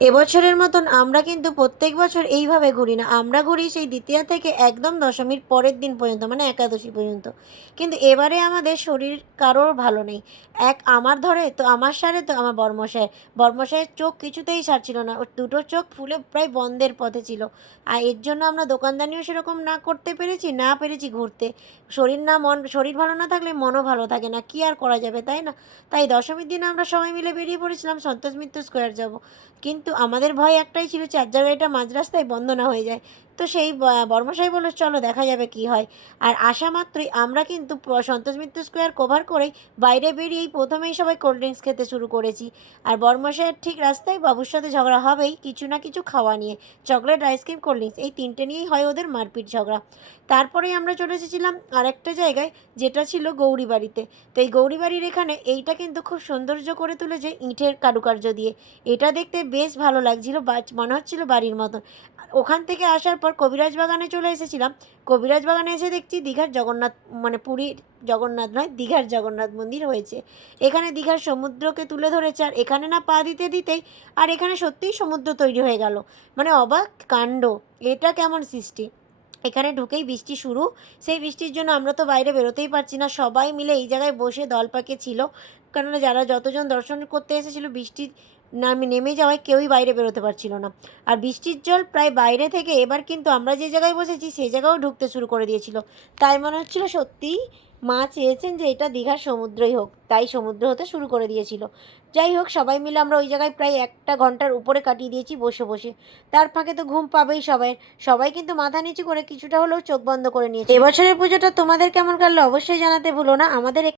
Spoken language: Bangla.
এবছরের মতন আমরা কিন্তু প্রত্যেক বছর এইভাবে ঘুরি না, আমরা ঘুরি সেই দ্বিতীয়া থেকে একদম দশমীর পরের দিন পর্যন্ত, মানে একাদশী পর্যন্ত। কিন্তু এবারে আমাদের শরীর কারোর ভালো নেই। আমার ধরে তো আমার সারে তো আমার বর্মশায়ের চোখ কিছুতেই সারছিল না, ওর দুটো চোখ ফুলে প্রায় বন্ধের পথে ছিল। আর এর জন্য আমরা দোকানদানিও সেরকম না করতে পেরেছি, না পেরেছি ঘুরতে। শরীর ভালো না থাকলে মনও ভালো থাকে না, কি আর করা যাবে, তাই না? তাই দশমীর দিন আমরা সবাই মিলে বেরিয়ে পড়েছিলাম সন্তোষ মিত্র স্কোয়ার যাব। কিন্তু আমাদের ভয় একটাই ছিল, চার্জার গাড়িটা মাঝ রাস্তায় বন্ধ না হয়ে যায়। তো সেই বর্মশাই বলল চলো দেখা যাবে কি হয়। আর আসা মাত্রই আমরা কিন্তু সন্তোষ মিত্র স্কোয়ার কভার করেই বাইরে বেরিয়েই প্রথমেই সবাই কোল্ড ড্রিঙ্কস খেতে শুরু করেছি। আর বর্মশাইয়ের ঠিক রাস্তায় বাবুর সাথে ঝগড়া হবেই কিছু না কিছু খাওয়া নিয়ে। চকলেট, আইসক্রিম, কোল্ড ড্রিঙ্কস এই তিনটে নিয়েই হয় ওদের মারপিট ঝগড়া। তারপরেই আমরা চলে এসেছিলাম আরেকটা জায়গায়, যেটা ছিল গৌরীবাড়িতে। তো এই গৌরীবাড়ির এখানে এইটা কিন্তু খুব সৌন্দর্য করে তুলেছে ইটের কারুকার্য দিয়ে। এটা দেখতে বেশ ভালো লাগছিল, মনে হচ্ছিল বাড়ির মতন। আর ওখান থেকে আসার পর কবিরাজ বাগানে চলে এসেছিলাম। কবিরাজ বাগানে এসে দেখছি দীঘার জগন্নাথ, মানে পুরীর জগন্নাথ নয়, দীঘার জগন্নাথ মন্দির হয়েছে। এখানে দীঘার সমুদ্রকে তুলে ধরেছে, আর এখানে না পা দিতে দিতেই আর এখানে সত্যিই সমুদ্র তৈরি হয়ে গেল। মানে অবাক কাণ্ড, এটা কেমন সৃষ্টি! এখানে ঢুকেই বৃষ্টি শুরু। সেই বৃষ্টির জন্য আমরা তো বাইরে বেরোতেই পারছি না, সবাই মিলে এই জায়গায় বসে দল পাকে ছিল। কেননা যারা যতজন দর্শন করতে এসেছিলো বৃষ্টির নেমে যাওয়ায় কেউই বাইরে বেরোতে পারছিল না। আর বৃষ্টির জল প্রায় বাইরে থেকে এবার কিন্তু আমরা যে জায়গায় বসেছি সেই জায়গাও ঢুকতে শুরু করে দিয়েছিল। তাই মনে হচ্ছিল সত্যিই মা চেয়েছেন যে এটা দীঘার সমুদ্রই হোক, তাই সমুদ্র হতে শুরু করে দিয়েছিল। যাই হোক, সবাই মিলে আমরা ওই জায়গায় প্রায় 1 ঘন্টার উপরে কাটিয়ে দিয়েছি বসে বসে। তার ফাঁকে তো ঘুম পাবেই সবাই। সবাই কিন্তু মাথা নিচু করে কিছুটা হলেও চোখ বন্ধ করে নিয়েছে। এবছরের পুজোটা তোমাদের কেমন কাটলো অবশ্যই জানাতে ভুলো না। আমাদের